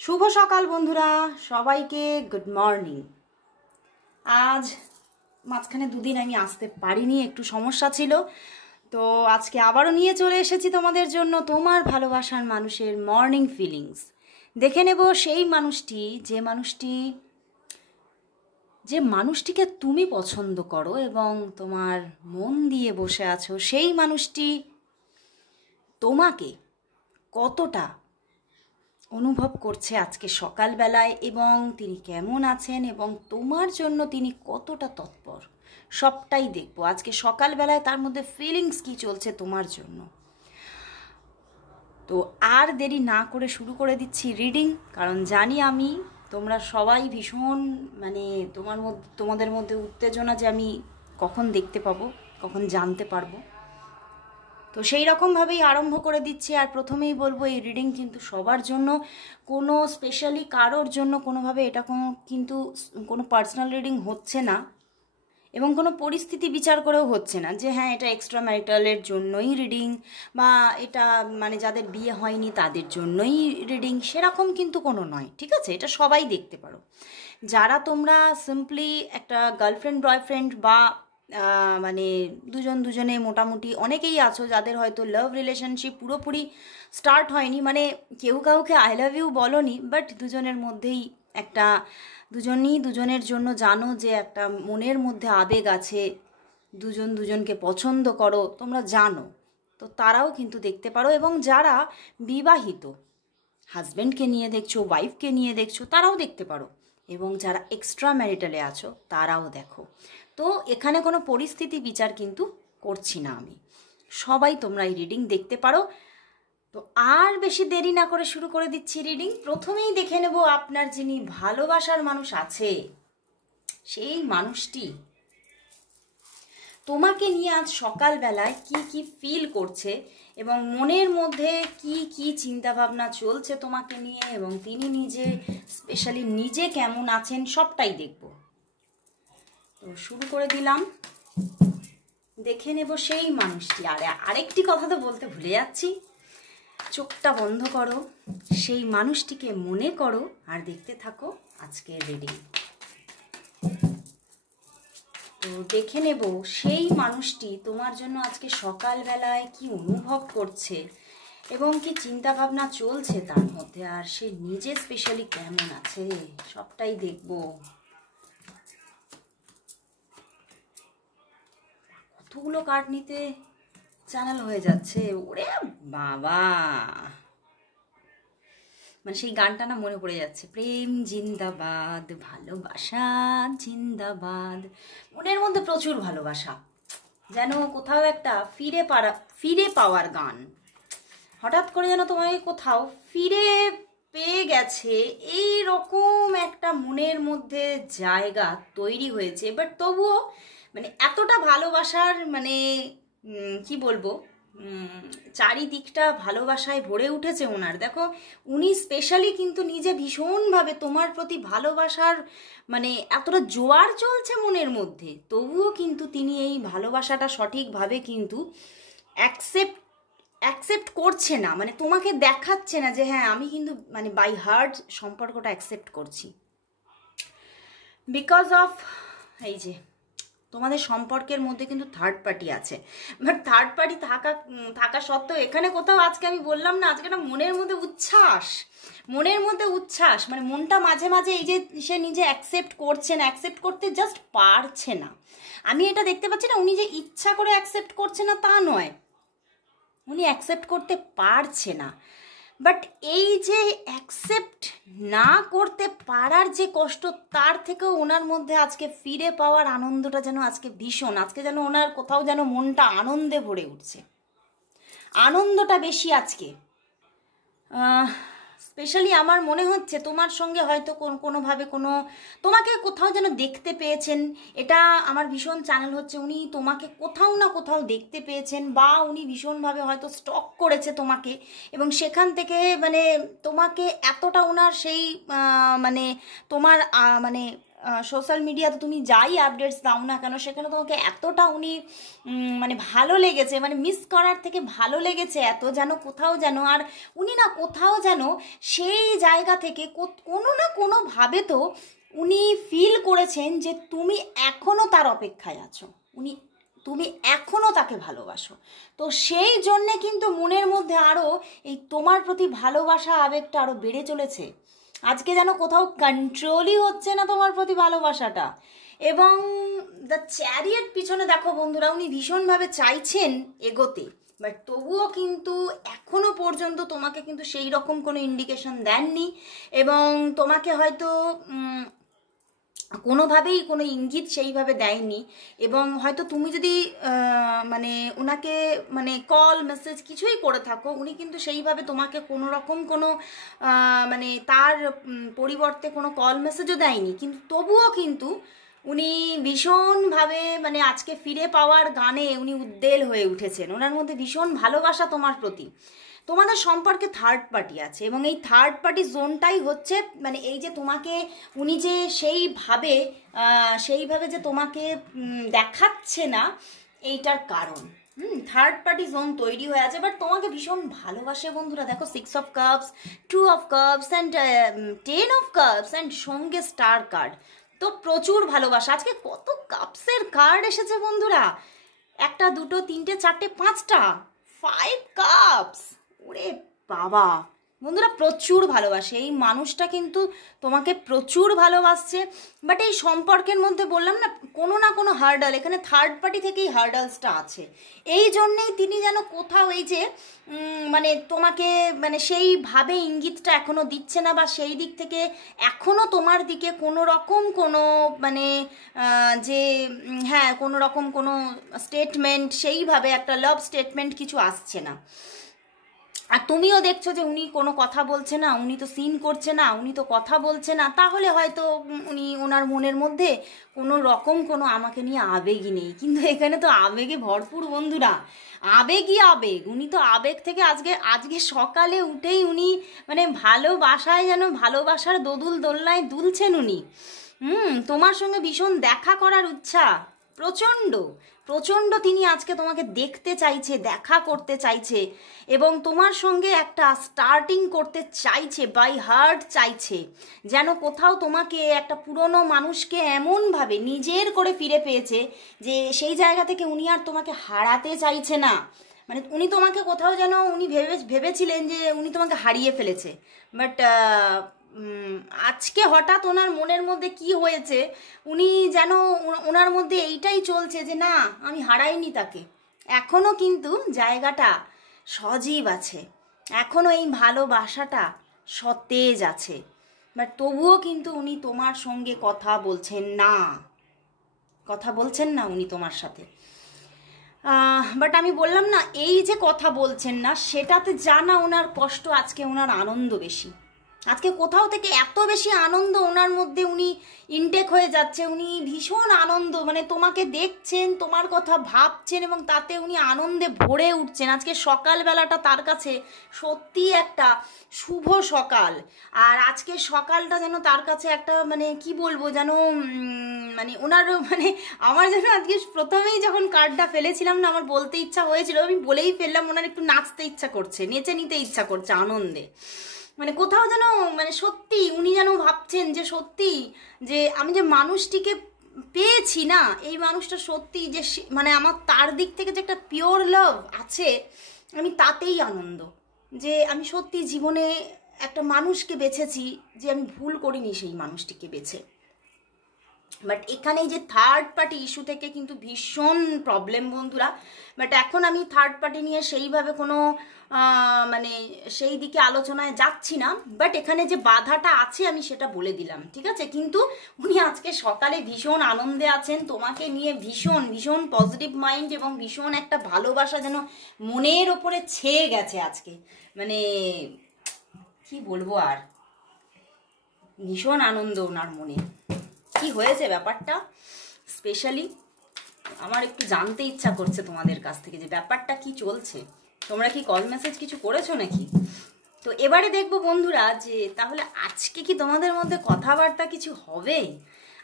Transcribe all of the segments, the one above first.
শুভ সকাল বন্ধুরা, সবাইকে গুড মর্নিং। আজ মাঝখানে দুদিন আমি আসতে পারিনি, একটু সমস্যা ছিল। তো আজকে আবারও নিয়ে চলে এসেছি তোমাদের জন্য তোমার ভালোবাসার মানুষের মর্নিং ফিলিংস। দেখে নেব সেই মানুষটি যে মানুষটিকে তুমি পছন্দ করো এবং তোমার মন দিয়ে বসে আছো, সেই মানুষটি তোমাকে কতটা অনুভব করছে আজকে সকালবেলায়, এবং তিনি কেমন আছেন এবং তোমার জন্য তিনি কতটা তৎপর, সবটাই দেখবো আজকে সকালবেলায়। তার মধ্যে ফিলিংস কি চলছে তোমার জন্য। তো আর দেরি না করে শুরু করে দিচ্ছি রিডিং, কারণ জানি আমি তোমরা সবাই ভীষণ তোমাদের মধ্যে উত্তেজনা যে আমি কখন দেখতে পাবো, কখন জানতে পারবো। তো সেই রকমভাবেই আরম্ভ করে দিচ্ছি। আর প্রথমেই বলবো, এই রিডিং কিন্তু সবার জন্য, কোনো স্পেশালি কারোর জন্য কোনোভাবে এটা কোনো পার্সোনাল রিডিং হচ্ছে না, এবং কোনো পরিস্থিতি বিচার করেও হচ্ছে না যে হ্যাঁ এটা এক্সট্রা ম্যারিটালের জন্যই রিডিং, বা এটা যাদের বিয়ে হয়নি তাদের জন্যই রিডিং, সেরকম কিন্তু কোনো নয়। ঠিক আছে, এটা সবাই দেখতে পারো। যারা তোমরা সিম্পলি একটা গার্লফ্রেন্ড বয়ফ্রেন্ড বা দুজনে মোটামুটি অনেকেই আছো যাদের হয়তো লাভ রিলেশনশিপ পুরোপুরি স্টার্ট হয়নি, কেউ কাউকে আই লাভ ইউ বলনি, বাট দুজনের মধ্যেই একটা, দুজনের জন্য জানো যে একটা মনের মধ্যে আবেগ আছে, দুজনকে পছন্দ করো, তোমরা জানো, তো তারাও কিন্তু দেখতে পারো। এবং যারা বিবাহিত, হাজব্যান্ডকে নিয়ে দেখছো, ওয়াইফকে নিয়ে দেখছো, তারাও দেখতে পারো। এবং যারা এক্সট্রা ম্যারিটালে আছো তারাও দেখো। তো এখানে কোনো পরিস্থিতি বিচার কিন্তু করছি না আমি, সবাই তোমরা এই রিডিং দেখতে পারো। তো আর বেশি দেরি না করে শুরু করে দিচ্ছি রিডিং। প্রথমেই দেখে নেব আপনার যিনি ভালোবাসার মানুষ আছে, সেই মানুষটি তোমাকে নিয়ে আজ সকালবেলায় কি ফিল করছে, এবং মনের মধ্যে কি চিন্তাভাবনা চলছে তোমাকে নিয়ে, এবং তিনি স্পেশালি নিজে কেমন আছেন, সবটাই দেখব। তো শুরু করে দিলাম, দেখে নেব সেই মানুষটি। আরেকটি কথা তো বলতে ভুলে যাচ্ছি, চোখটা বন্ধ করো, সেই মানুষটিকে মনে করো, আর দেখতে থাকো আজকের রিডিং। তো দেখে নেব সেই মানুষটি তোমার জন্য আজকে সকালবেলায় কি অনুভব করছে এবং কি চিন্তা ভাবনা চলছে তার মধ্যে, আর সে নিজে স্পেশালি কেমন আছে, সবটাই দেখব। কতগুলো কার্ড নিতে চ্যানেল হয়ে যাচ্ছে, ওরে বাবা, সেই গানটা না মনে পড়ে যাচ্ছে, প্রেম জিন্দাবাদ, ভালোবাসা জিন্দাবাদ। মনের মধ্যে প্রচুর ভালোবাসা, যেন কোথাও একটা ফিরে পাওয়ার গান। হঠাৎ করে যেন তোমাকে কোথাও ফিরে পেয়ে গেছে, এই রকম একটা মনের মধ্যে জায়গা তৈরি হয়েছে। বাট তবুও এতটা ভালোবাসার কি বলবো, চারিদিকটা ভালোবাসায় ভরে উঠেছে ওনার। দেখো, উনি স্পেশালি কিন্তু নিজে ভীষণভাবে তোমার প্রতি ভালোবাসার এতটা জোয়ার চলছে মনের মধ্যে, তবুও কিন্তু তিনি এই ভালোবাসাটা সঠিকভাবে কিন্তু অ্যাকসেপ্ট করছে না, তোমাকে দেখাচ্ছে না যে হ্যাঁ আমি কিন্তু বাই হার্ট সম্পর্কটা অ্যাকসেপ্ট করছি। বিকজ অফ এই যে তোমাদের সম্পর্কের মধ্যে কিন্তু থার্ড পার্টি আছে, বাট থার্ড পার্টি থাকা সত্ত্বেও এখানে কোথাও আজকে আমি বললাম না, আজকে একটা মনের মধ্যে উচ্ছ্বাস, মনটা মাঝে মাঝে এই যে সে নিজে অ্যাকসেপ্ট করছে না, অ্যাকসেপ্ট করতে জাস্ট পারছে না। আমি এটা দেখতে পাচ্ছি না, উনি যে ইচ্ছা করে অ্যাকসেপ্ট করছে না তা নয়, উনি অ্যাকসেপ্ট করতে পারছে না। বাট এই যে অ্যাকসেপ্ট না করতে পারার যে কষ্ট, তার থেকেও ওনার মধ্যে আজকে ফিরে পাওয়ার আনন্দটা যেন আজকে ভীষণ, আজকে যেন ওনার কোথাও যেন মনটা আনন্দে ভরে উঠছে, আনন্দটা বেশি আজকে। স্পেশালি আমার মনে হচ্ছে তোমার সঙ্গে হয়তো কোনোভাবে তোমাকে কোথাও যেন দেখতে পেয়েছেন, এটা আমার ভীষণ চ্যানেল হচ্ছে। উনি তোমাকে কোথাও না কোথাও দেখতে পেয়েছেন, বা উনি ভীষণভাবে হয়তো স্টক করেছে তোমাকে, এবং সেখান থেকে তোমাকে এতটা ওনার সেই তোমার সোশ্যাল মিডিয়াতে তুমি যাই আপডেটস দাও না কেন, সেখানে তোমাকে এতটা উনি মানে ভালো লেগেছে, মানে মিস করার থেকে ভালো লেগেছে এত, যেন কোথাও যেন, আর উনি না কোথাও যেন সেই জায়গা থেকে কোনো না কোনোভাবে তো উনি ফিল করেছেন যে তুমি এখনও তার অপেক্ষায় আছো, তুমি এখনও তাকে ভালোবাসো। তো সেই জন্যে কিন্তু মনের মধ্যে আরও এই তোমার প্রতি ভালোবাসা আবেগটা আরও বেড়ে চলেছে। আজকে যেন কোথাও কন্ট্রোলই হচ্ছে না তোমার প্রতি ভালোবাসাটা। এবং দ্য চ্যারিয়েট পিছনে দেখো বন্ধুরা, উনি ভীষণভাবে চাইছেন এগোতে, বাট তবুও কিন্তু এখনো পর্যন্ত তোমাকে কিন্তু সেই রকম কোনো ইন্ডিকেশন দেননি, এবং তোমাকে হয়তো কোনোভাবেই কোনো ইঙ্গিত সেইভাবে দেয়নি। এবং হয়তো তুমি যদি মানে ওনাকে মানে কল মেসেজ কিছুই করে থাকো, উনি কিন্তু সেইভাবে তোমাকে কোনো রকম কোনো মানে তার পরিবর্তে কোনো কল মেসেজও দেয়নি, কিন্তু তবুও কিন্তু উনি ভীষণভাবে মানে আজকে ফিরে পাওয়ার গানে উনি উদ্বেল হয়ে উঠেছেন। ওনার মধ্যে ভীষণ ভালোবাসা তোমার প্রতি। তোমাদের সম্পর্কে থার্ড পার্টি আছে, এবং এই থার্ড পার্টি জোনটাই হচ্ছে মানে এই যে তোমাকে উনি যে সেইভাবে যে তোমাকে দেখাচ্ছে না, এইটার কারণ থার্ড পার্টি জোন তৈরি হয়ে আছে। বাট তোমাকে ভীষণ ভালোবাসে বন্ধুরা। দেখো 6 of cups, 2 of cups and 10 of cups and সঙ্গে স্টার কার্ড। তো প্রচুর ভালোবাসা। আজকে কত কাপসের কার্ড এসেছে বন্ধুরা, 1 2 3 4 5টা 5 কাপস। ওরে বাবা বন্ধুরা, প্রচুর ভালোবাসে এই মানুষটা, কিন্তু তোমাকে প্রচুর ভালোবাসছে। বাট এই সম্পর্কের মধ্যে বললাম না কোনো না কোনো হার্ডাল, এখানে থার্ড পার্টি থেকেই হার্ডালসটা আছে। এই জন্যেই তিনি যেন কোথাও এই যে মানে তোমাকে মানে সেইভাবে ইঙ্গিতটা এখনও দিচ্ছে না, বা সেই দিক থেকে এখনও তোমার দিকে কোনো রকম কোনো মানে যে হ্যাঁ কোনো রকম কোনো স্টেটমেন্ট, সেইভাবে একটা লাভ স্টেটমেন্ট কিছু আসছে না। আর তুমিও দেখছো যে উনি কোনো কথা বলছে না, উনি তো সিন করছে না, উনি তো কথা বলছে না, তাহলে হয়তো উনি ওনার মনের মধ্যে কোনো রকম কোনো আমাকে নিয়ে আবেগই নেই। কিন্তু এখানে তো আবেগে ভরপুর বন্ধুরা, আবেগই আবেগ। উনি তো আবেগ থেকে আজকে সকালে উঠেই উনি মানে ভালোবাসায় যেন ভালোবাসার দোলনায় দুলছেন উনি। তোমার সঙ্গে ভীষণ দেখা করার ইচ্ছা প্রচণ্ড প্রচণ্ড। তিনি আজকে তোমাকে দেখতে চাইছে, দেখা করতে চাইছে, এবং তোমার সঙ্গে একটা স্টার্টিং করতে চাইছে, বাই হার্ট চাইছে, যেন কোথাও তোমাকে একটা পুরনো মানুষকে এমনভাবে নিজের করে ফিরে পেয়েছে যে সেই জায়গা থেকে উনি আর তোমাকে হারাতে চাইছে না। মানে উনি তোমাকে কোথাও যেন উনি ভেবেছিলেন যে উনি তোমাকে হারিয়ে ফেলেছে, বাট আজকে হঠাৎ ওনার মনের মধ্যে কি হয়েছে, উনি যেন ওনার মধ্যে এইটাই চলছে যে না আমি হারাইনি তাকে, এখনও কিন্তু জায়গাটা সজীব আছে, এখনও এই ভালোবাসাটা সতেজ আছে। বাট তবুও কিন্তু উনি তোমার সঙ্গে কথা বলছেন না উনি তোমার সাথে। বাট আমি বললাম না এই যে কথা বলছেন না, সেটাতে জানা ওনার কষ্ট, আজকে ওনার আনন্দ বেশি। আজকে কোথাও থেকে এত বেশি আনন্দ ওনার মধ্যে উনি ইনটেক হয়ে যাচ্ছে, উনি ভীষণ আনন্দ, মানে তোমাকে দেখছেন, তোমার কথা ভাবছেন, এবং তাতে উনি আনন্দে ভরে উঠছেন। আজকে সকালবেলাটা তার কাছে সত্যি একটা শুভ সকাল, আর আজকে সকালটা যেন তার কাছে একটা মানে কি বলবো যেন মানে ওনার মানে আমার যেন আজকে প্রথমেই যখন কার্ডটা ফেলেছিলাম না, আমার বলতে ইচ্ছা হয়েছিল, আমি বলেই ফেললাম, ওনার একটু নাচতে ইচ্ছা করছে, নেচে নিতে ইচ্ছা করছে আনন্দে। মানে কোথাও যেন মানে সত্যি উনি যেন ভাবছেন যে সত্যি যে আমি যে মানুষটিকে পেয়েছি না, এই মানুষটা সত্যি যে মানে আমার তার দিক থেকে যে একটা পিওর লাভ আছে, আমি তাতেই আনন্দ, যে আমি সত্যি জীবনে একটা মানুষকে বেছেছি, যে আমি ভুল করিনি সেই মানুষটিকে বেছে। বাট এখানে যে থার্ড পার্টি ইস্যু থেকে কিন্তু ভীষণ প্রবলেম বন্ধুরা। বাট এখন আমি থার্ড পার্টি নিয়ে সেইভাবে কোনো মানে সেই দিকে আলোচনায় যাচ্ছি না, বাট এখানে যে বাধাটা আছে আমি সেটা বলে দিলাম, ঠিক আছে। কিন্তু উনি আজকে সকালে ভীষণ আনন্দে আছেন, তোমাকে নিয়ে ভীষণ ভীষণ পজিটিভ মাইন্ড, এবং ভীষণ একটা ভালোবাসা যেন মনের ওপরে ছেয়ে গেছে আজকে, মানে কি বলবো আর, ভীষণ আনন্দ ওনার মনে। কি হয়েছে ব্যাপারটা স্পেশালি আমার একটু জানতে ইচ্ছা করছে তোমাদের কাছ থেকে, যে ব্যাপারটা কি চলছে, তোমরা কি কল মেসেজ কিছু করেছো নাকি। তো এবারে দেখবো বন্ধুরা যে তাহলে আজকে কি তোমাদের মধ্যে কথাবার্তা কিছু হবে,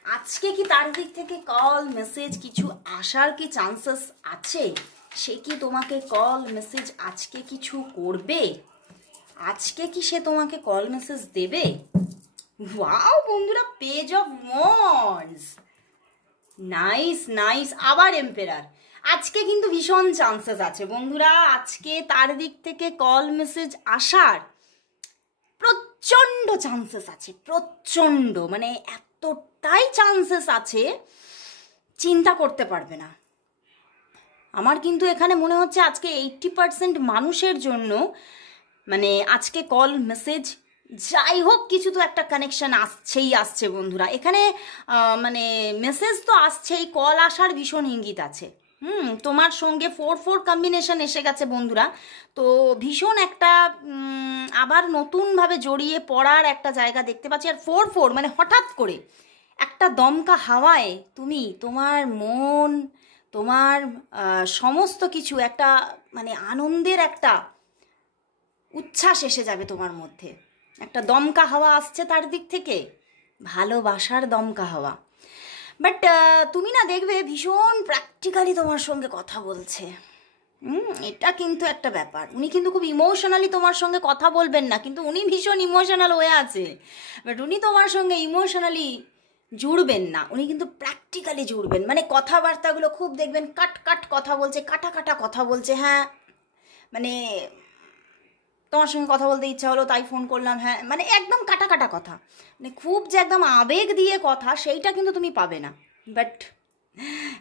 আজকে কি তার দিক থেকে কল মেসেজ কিছু আসার কি চান্সেস আছে? সে কি তোমাকে কল মেসেজ আজকে কিছু করবে? আজকে কি সে তোমাকে কল মেসেজ দেবে? ওয়াও বন্ধুরা, page of wands, nice nice. আবার এম্পেরার। আজকে কিন্তু ভীষণ চান্সেস আছে বন্ধুরা, আজকে তার দিক থেকে কল মেসেজ আসার প্রচণ্ড চান্সেস আছে, প্রচণ্ড, মানে এতটাই চান্সেস আছে চিন্তা করতে পারবে না। আমার কিন্তু এখানে মনে হচ্ছে আজকে 80% মানুষের জন্য মানে আজকে কল মেসেজ যাই হোক কিছু তো একটা কানেকশন আসছে বন্ধুরা। এখানে মানে মেসেজ তো আসছেই, কল আসার ভীষণ ইঙ্গিত আছে। তোমার সঙ্গে 4-4 কম্বিনেশন এসে গেছে বন্ধুরা, তো ভীষণ একটা আবার নতুনভাবে জড়িয়ে পড়ার একটা জায়গা দেখতে পাচ্ছি। আর 4-4 মানে হঠাৎ করে একটা দমকা হাওয়ায় তুমি তোমার মন, তোমার সমস্ত কিছু একটা মানে আনন্দের একটা উচ্ছ্বাস এসে যাবে তোমার মধ্যে। একটা দমকা হাওয়া আসছে তার দিক থেকে, ভালোবাসার দমকা হাওয়া। বাট তুমি না দেখবে ভীষণ প্র্যাকটিক্যালি তোমার সঙ্গে কথা বলছে। এটা কিন্তু একটা ব্যাপার। উনি কিন্তু খুব ইমোশনালি তোমার সঙ্গে কথা বলবেন না, কিন্তু উনি ভীষণ ইমোশনাল হয়ে আছে। বাট উনি তোমার সঙ্গে ইমোশনালি জুড়বেন না, উনি কিন্তু প্র্যাকটিক্যালি জুড়বেন। মানে কথাবার্তাগুলো খুব দেখবেন কাট কাট কথা বলছে, কাটা কাটা কথা বলছে। হ্যাঁ মানে তোমার সঙ্গে কথা বলতে ইচ্ছা হলো তাই ফোন করলাম, হ্যাঁ মানে একদম কাটা কাটা কথা, মানে খুব যে একদম আবেগ দিয়ে কথা সেইটা কিন্তু তুমি পাবে না। বাট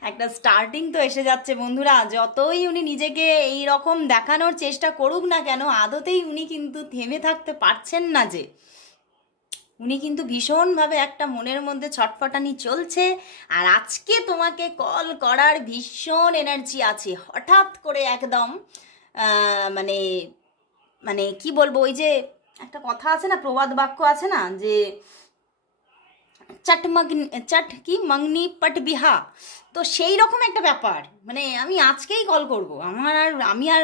একটা স্টার্টিং তো এসে যাচ্ছে বন্ধুরা। যতই উনি নিজেকে এই রকম দেখানোর চেষ্টা করুক না কেন, আদতেই উনি কিন্তু থেমে থাকতে পারছেন না। যে উনি কিন্তু ভীষণভাবে একটা মনের মধ্যে ছটফটানি চলছে। আর আজকে তোমাকে কল করার ভীষণ এনার্জি আছে। হঠাৎ করে একদম মানে মানে কি বলবো, ওই যে একটা কথা আছে না, প্রবাদ বাক্য আছে না, যে চট কি মগনি পট বিহা, তো সেই রকম একটা ব্যাপার। মানে আমি আজকেই কল করব, আমি আর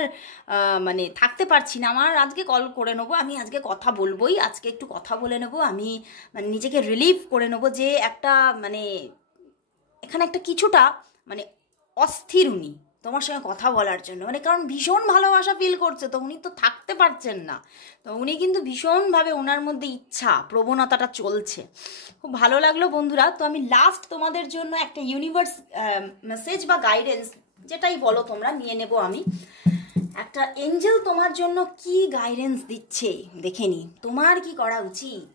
মানে থাকতে পারছি না, আমার আজকে কল করে নেবো, আমি আজকে কথা বলবোই, আজকে একটু কথা বলে নেবো, আমি মানে নিজেকে রিলিভ করে নেবো। যে একটা মানে এখানে একটা কিছুটা মানে অস্থির উনি তোমার সঙ্গে কথা বলার জন্য, মানে কারণ ভীষণ ভালোবাসা ফিল করছে, তো উনি তো থাকতে পারছেন না। তো উনি কিন্তু ভীষণভাবে ওনার মধ্যে ইচ্ছা প্রবণতাটা চলছে। খুব ভালো লাগলো বন্ধুরা। তো আমি লাস্ট তোমাদের জন্য একটা ইউনিভার্স মেসেজ বা গাইডেন্স যেটাই বলো তোমরা নিয়ে নেব। আমি একটা এঞ্জেল তোমার জন্য কি গাইডেন্স দিচ্ছে দেখে নি, তোমার কি করা উচিত।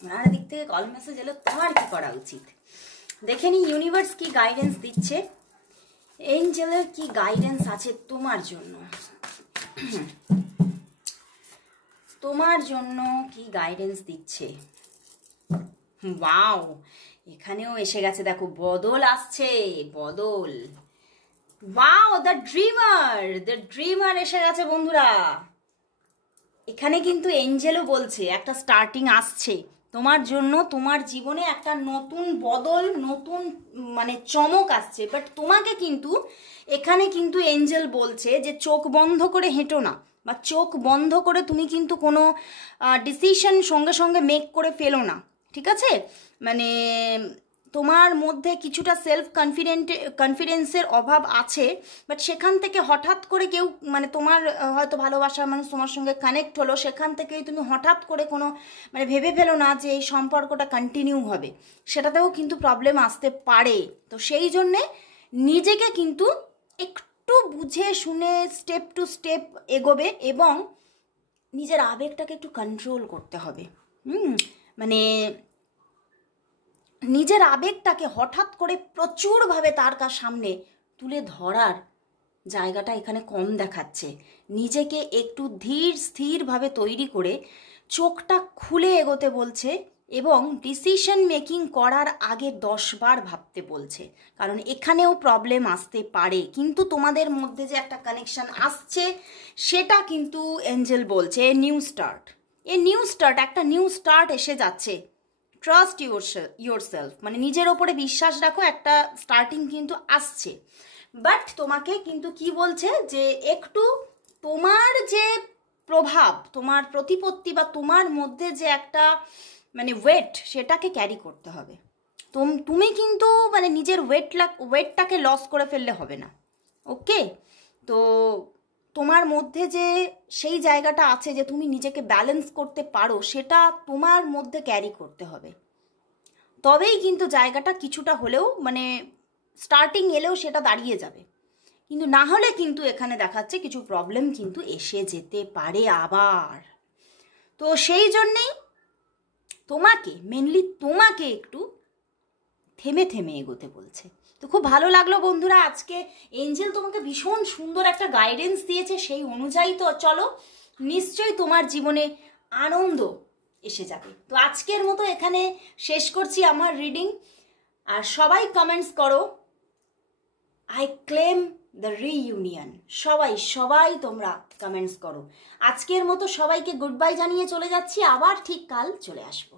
ওনার দিক থেকে কল মেসেজ এলো, তোমার কি করা উচিত দেখে নি। ইউনিভার্স কি গাইডেন্স দিচ্ছে, এঞ্জেলের কি গাইডেন্স আছে তোমার জন্য, তোমার জন্য কি গাইডেন্স দিচ্ছে। ওয়াও, এখানেও এসে গেছে দেখো, বদল আসছে, বদল। ওয়াও, দ্য ড্রিমার এসে গেছে বন্ধুরা। এখানে কিন্তু এঞ্জেলও বলছে একটা স্টার্টিং আসছে তোমার জন্য, তোমার জীবনে একটা নতুন বদল, নতুন মানে চমক আসছে। বাট তোমাকে কিন্তু এখানে কিন্তু এঞ্জেল বলছে যে চোখ বন্ধ করে হেঁটো না, বা চোখ বন্ধ করে তুমি কিন্তু কোনো ডিসিশন সঙ্গে সঙ্গে মেক করে ফেলো না, ঠিক আছে? মানে তোমার মধ্যে কিছুটা সেলফ কনফিডেন্সের অভাব আছে। বাট সেখান থেকে হঠাৎ করে কেউ মানে তোমার হয়তো ভালোবাসার মানুষ তোমার সঙ্গে কানেক্ট হলো, সেখান থেকেই তুমি হঠাৎ করে কোনো মানে ভেবে ফেলো না যে এই সম্পর্কটা কন্টিনিউ হবে, সেটাতেও কিন্তু প্রবলেম আসতে পারে। তো সেই জন্যে নিজেকে কিন্তু একটু বুঝে শুনে স্টেপ টু স্টেপ এগোবে, এবং নিজের আবেগটাকে একটু কন্ট্রোল করতে হবে। মানে নিজের আবেগটাকে হঠাৎ করে প্রচুরভাবে তার সামনে তুলে ধরার জায়গাটা এখানে কম দেখাচ্ছে। নিজেকে একটু ধীর স্থিরভাবে তৈরি করে চোখটা খুলে এগোতে বলছে, এবং ডিসিশন মেকিং করার আগে 10 বার ভাবতে বলছে। কারণ এখানেও প্রবলেম আসতে পারে, কিন্তু তোমাদের মধ্যে যে একটা কানেকশন আসছে সেটা কিন্তু এঞ্জেল বলছে নিউ স্টার্ট, একটা নিউ স্টার্ট এসে যাচ্ছে। ট্রাস্ট ইয়োরসেলফ, মানে নিজের ওপরে বিশ্বাস রাখো, একটা স্টার্টিং কিন্তু আসছে। বাট তোমাকে কিন্তু কি বলছে যে একটু তোমার যে প্রভাব, তোমার প্রতিপত্তি বা তোমার মধ্যে যে একটা মানে ওয়েট, সেটাকে ক্যারি করতে হবে। তুমি কিন্তু মানে নিজের ওয়েটটাকে লস করে ফেললে হবে না। ওকে, তো তোমার মধ্যে যে সেই জায়গাটা আছে যে তুমি নিজেকে ব্যালেন্স করতে পারো, সেটা তোমার মধ্যে ক্যারি করতে হবে। তবেই কিন্তু জায়গাটা কিছুটা হলেও মানে স্টার্টিং এলেও সেটা দাঁড়িয়ে যাবে। কিন্তু না হলে কিন্তু এখানে দেখাচ্ছে কিছু প্রবলেম কিন্তু এসে যেতে পারে আবার। তো সেই জন্যেই তোমাকে একটু থেমে থেমে এগোতে বলছে। তো খুব ভালো লাগলো বন্ধুরা, আজকে এঞ্জেল তোমাকে ভীষণ সুন্দর একটা গাইডেন্স দিয়েছে, সেই অনুযায়ী তো চলো, নিশ্চয়ই তোমার জীবনে আনন্দ এসে যাবে। তো আজকের মতো এখানে শেষ করছি আমার রিডিং। আর সবাই কমেন্টস করো আই ক্লেম দ্য রিইউনিয়ন। সবাই তোমরা কমেন্টস করো। আজকের মতো সবাইকে গুড বাই জানিয়ে চলে যাচ্ছি, আবার ঠিক কাল চলে আসবো।